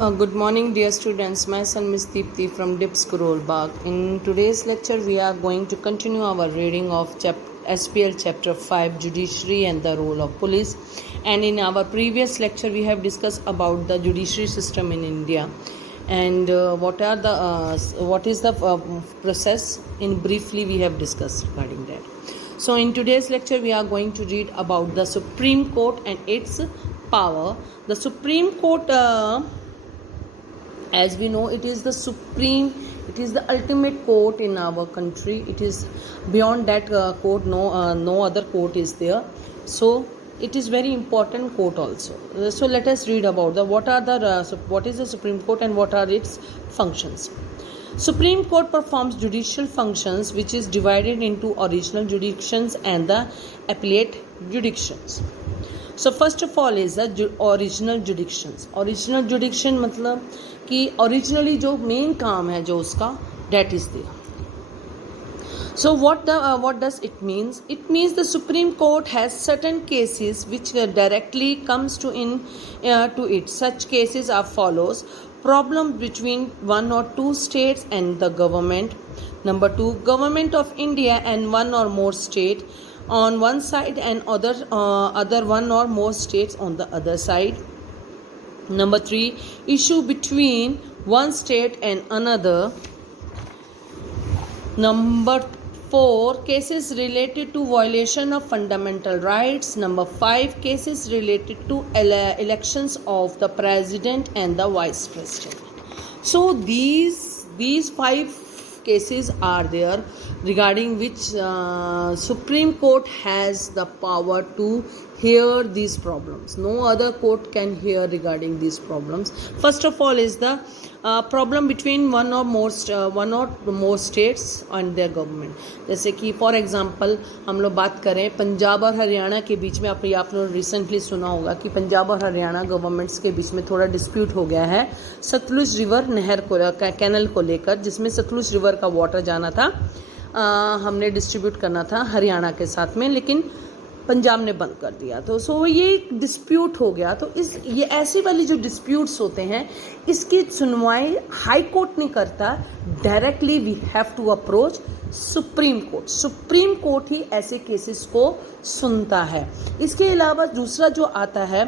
Good morning, dear students. Myself Miss Deepthi from DIPS Kurol Bagh. In today's lecture, we are going to continue our reading of SPL Chapter 5, Judiciary and the Role of Police. And in our previous lecture, we have discussed about the judiciary system in India and what is the process. In briefly, we have discussed regarding that. So in today's lecture, we are going to read about the Supreme Court and its power. The Supreme Court. As we know, it is the ultimate court in our country. It is beyond that court, no other court is there. So it is very important court also. So let us read about what is the Supreme Court and what are its functions. Supreme Court performs judicial functions which is divided into original jurisdictions and the appellate jurisdictions. So first of all is the original jurisdictions. Original jurisdiction मतलब कि originally जो main काम है जो उसका that is there. So what does it means? It means the Supreme Court has certain cases which directly comes to it. Such cases are follows: problem between one or two states and the government. Number 2, government of India and one or more state on one side and other one or more states on the other side. Number 3, issue between one state and another. Number 4, cases related to violation of fundamental rights. Number 5, cases related to elections of the president and the vice president. So these 5 cases are there regarding which Supreme Court has the power to hear these problems. No other court can hear regarding these problems. First of all is the problem between one or more states and their government. जैसे कि for example हम लोग बात करें पंजाब और हरियाणा के बीच में, आप लोग रिसेंटली सुना होगा कि पंजाब और हरियाणा गवर्नमेंट्स के बीच में थोड़ा डिस्प्यूट हो गया है सतलुज रिवर नहर को कैनल को लेकर, जिसमें सतलुज रिवर का वाटर जाना था, हमने डिस्ट्रीब्यूट करना था हरियाणा के साथ में, लेकिन पंजाब ने बंद कर दिया. तो सो ये एक डिस्प्यूट हो गया. तो ये ऐसी वाली जो डिस्प्यूट्स होते हैं इसकी सुनवाई हाई कोर्ट नहीं करता, directly we have to approach supreme court. Supreme court ही ऐसे केसेस को सुनता है. इसके अलावा दूसरा जो आता है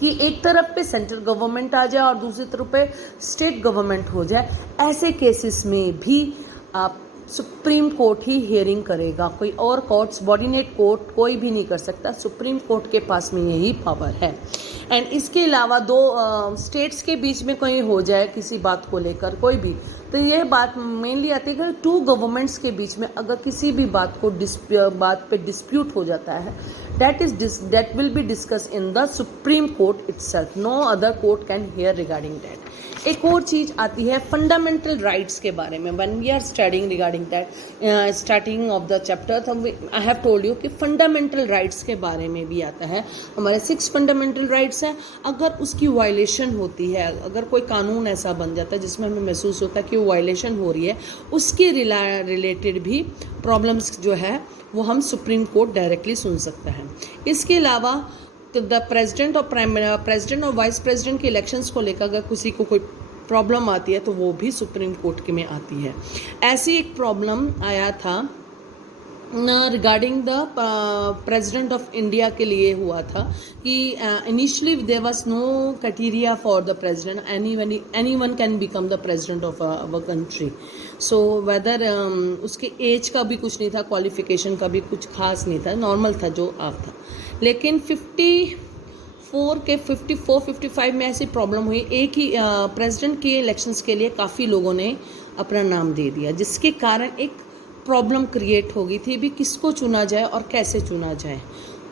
कि एक तरफ पे सेंट्रल गवर्नमेंट आ जाए और दूसरी तरफ पे स्टेट गवर्नमेंट हो जाए, ऐसे केसेस में भी आप सुप्रीम कोर्ट ही हियरिंग करेगा. कोई और कोर्ट, सबॉर्डिनेट कोर्ट कोई भी नहीं कर सकता. सुप्रीम कोर्ट के पास में यही पावर है. एंड इसके अलावा दो स्टेट्स के बीच में कोई हो जाए किसी बात को लेकर कोई भी, तो यह बात मेनली आती है कि टू गवर्नमेंट्स के बीच में अगर किसी भी बात पे डिस्प्यूट हो जाता है, that will be discussed in the Supreme Court itself. No other court can hear regarding that. एक और चीज़ आती है फंडामेंटल राइट्स के बारे में. When we are studying regarding that starting of the chapter, I have told you कि fundamental rights के बारे में भी आता है. हमारे 6 फंडामेंटल राइट्स हैं. अगर उसकी वायलेशन होती है, अगर कोई कानून ऐसा बन जाता है जिसमें हमें महसूस होता है कि वो वायलेशन हो रही है, उसके रिलेटेड भी प्रॉब्लम्स जो है वो हम सुप्रीम कोर्ट डायरेक्टली सुन सकते हैं. इसके अलावा तो द प्रेसिडेंट और वाइस प्रेसिडेंट के इलेक्शंस को लेकर अगर किसी को कोई प्रॉब्लम आती है तो वो भी सुप्रीम कोर्ट के में आती है. ऐसी एक प्रॉब्लम आया था regarding the president of India के लिए हुआ था कि initially there was no criteria for the president, anyone can become the president of our country. So whether उसके एज का भी कुछ नहीं था, क्वालिफिकेशन का भी कुछ खास नहीं था, नॉर्मल था जो आप था. लेकिन 54-55 में ऐसी प्रॉब्लम हुई. एक ही प्रेसिडेंट के इलेक्शंस के लिए काफ़ी लोगों ने अपना नाम दे दिया, जिसके कारण एक प्रॉब्लम क्रिएट हो गई थी भी किसको चुना जाए और कैसे चुना जाए.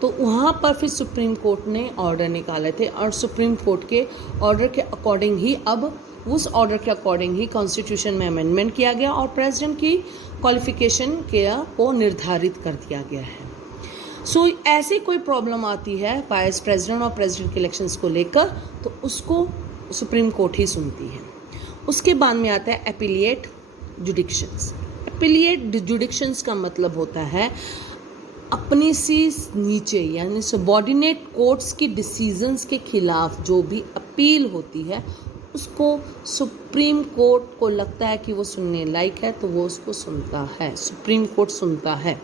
तो वहाँ पर फिर सुप्रीम कोर्ट ने ऑर्डर निकाले थे और सुप्रीम कोर्ट के ऑर्डर के अकॉर्डिंग ही अब उस ऑर्डर के अकॉर्डिंग ही कॉन्स्टिट्यूशन में अमेंडमेंट किया गया और प्रेसिडेंट की क्वालिफिकेशन को निर्धारित कर दिया गया है. सो ऐसे कोई प्रॉब्लम आती है वाइस प्रेसिडेंट और प्रेसिडेंट के इलेक्शंस को लेकर, तो उसको सुप्रीम कोर्ट ही सुनती है. उसके बाद में आता है एपिलिएट जुडिक्शंस. एपिलिएट जुडिक्शंस का मतलब होता है अपनी सी नीचे यानी सबॉर्डिनेट कोर्ट्स की डिसीजंस के खिलाफ जो भी अपील होती है उसको सुप्रीम कोर्ट को लगता है कि वो सुनने लायक है तो वो उसको सुनता है, सुप्रीम कोर्ट सुनता है.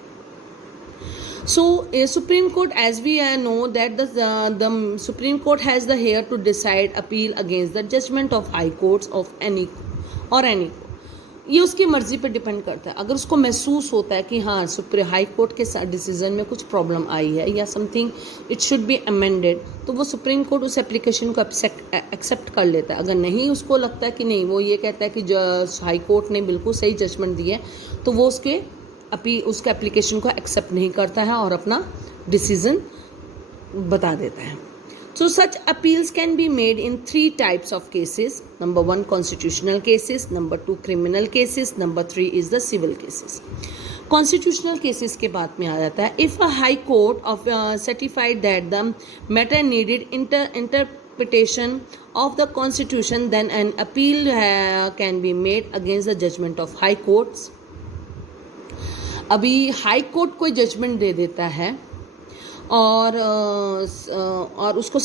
So, Supreme Court, as we know that the Supreme Court has the here to decide appeal against the judgment of high courts of any court. ये उसकी मर्जी पे डिपेंड करता है. अगर उसको महसूस होता है कि हाँ सुप्रीम हाई कोर्ट के डिसीजन में कुछ प्रॉब्लम आई है या something it should be amended, तो वो सुप्रीम कोर्ट उस एप्लीकेशन को एक्सेप्ट कर लेता है. अगर नहीं उसको लगता है कि नहीं, वो ये कहता है कि हाई कोर्ट ने बिल्कुल सही जजमेंट दी है, तो वो उसके एप्लीकेशन को एक्सेप्ट नहीं करता है और अपना डिसीजन बता देता है. So such appeals can be made in 3 types of cases. Number 1 constitutional cases, number 2 criminal cases, number 3 is the civil cases. Constitutional cases के बाद में आ जाता है if a high court of certified that the matter needed interpretation of the constitution, then an appeal can be made against the judgment of high courts. अभी high court कोई judgement दे देता है और उसको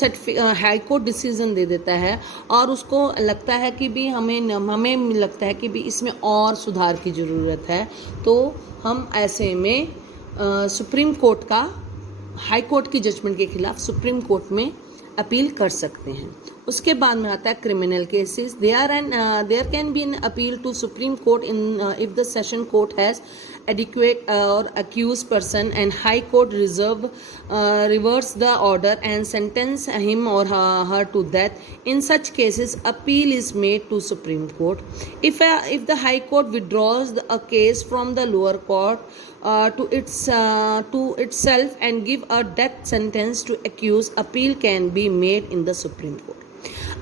हाई कोर्ट डिसीजन दे देता है और उसको लगता है कि भी हमें लगता है कि भी इसमें और सुधार की ज़रूरत है, तो हम ऐसे में सुप्रीम कोर्ट का हाई कोर्ट की जजमेंट के खिलाफ सुप्रीम कोर्ट में अपील कर सकते हैं. उसके बाद में आता है criminal cases. There can be an appeal to supreme court in if the session court has adequate or accused person and high court reverse the order and sentence him or her to death. In such cases appeal is made to Supreme Court. If the high court withdraws a case from the lower court to itself and give a death sentence to accused, appeal can be made in the Supreme Court.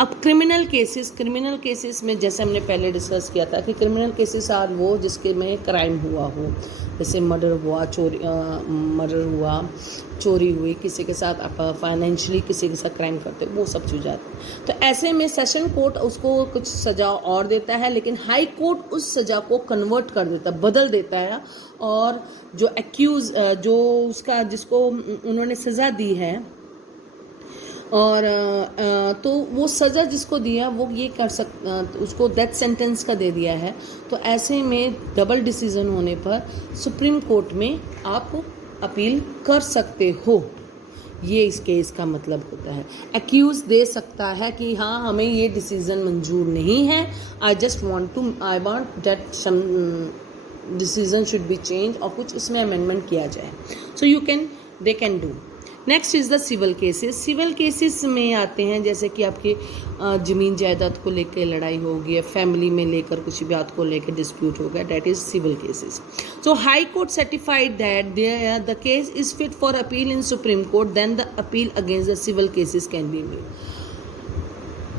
अब criminal cases में जैसे हमने पहले discuss किया था कि criminal cases are वो जिसके में क्राइम हुआ हो, जैसे मर्डर हुआ, चोरी हुई, किसी के साथ आप फाइनेंशियली किसी के साथ क्राइम करते हो, वो सब चीज़ आती है. तो ऐसे में सेशन कोर्ट उसको कुछ सज़ा और देता है, लेकिन हाई कोर्ट उस सज़ा को कन्वर्ट कर देता है, बदल देता है, और जो एक्यूज़ जो उसका जिसको उन्होंने सज़ा दी है और तो वो सज़ा जिसको दिया वो ये कर उसको डेथ सेंटेंस का दे दिया है. तो ऐसे में डबल डिसीजन होने पर सुप्रीम कोर्ट में आप अपील कर सकते हो. ये इस केस का मतलब होता है. एक्यूज़ दे सकता है कि हाँ हमें ये डिसीज़न मंजूर नहीं है, I want that some decision should be change और कुछ इसमें अमेंडमेंट किया जाए. So they can do. Next is the civil cases. Civil cases में आते हैं जैसे कि आपके ज़मीन जायदाद को लेकर लड़ाई हो गई, फैमिली में लेकर कुछ बात को लेकर डिस्प्यूट हो गया, that is civil cases. So high court certified that the case is fit for appeal in supreme court, then the appeal against the civil cases can be made.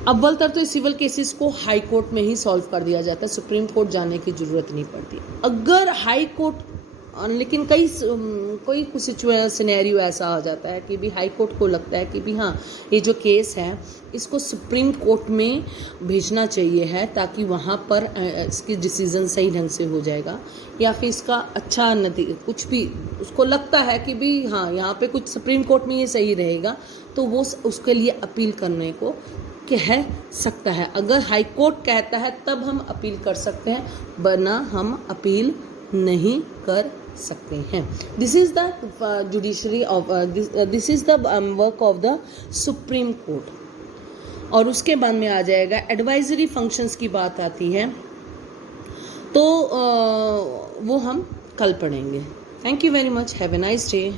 अव्वल तर तो सिविल केसेस को high court में ही solve कर दिया जाता है, सुप्रीम कोर्ट जाने की ज़रूरत नहीं पड़ती. अगर हाई कोर्ट लेकिन कोई सिनेरियो ऐसा आ जाता है कि भी हाई कोर्ट को लगता है कि भी हाँ ये जो केस है इसको सुप्रीम कोर्ट में भेजना चाहिए है ताकि वहाँ पर इसकी डिसीज़न सही ढंग से हो जाएगा, या फिर इसका अच्छा नतीजा कुछ भी उसको लगता है कि भी हाँ यहाँ पे कुछ सुप्रीम कोर्ट में ये सही रहेगा, तो वो उसके लिए अपील करने को कह सकता है. अगर हाई कोर्ट कहता है तब हम अपील कर सकते हैं, वरना हम अपील नहीं कर सकते हैं. This is the judiciary of this is the work of the supreme court. और उसके बाद में आ जाएगा एडवाइजरी फंक्शंस की बात आती है, तो वो हम कल पढ़ेंगे. Thank you very much. Have a nice day.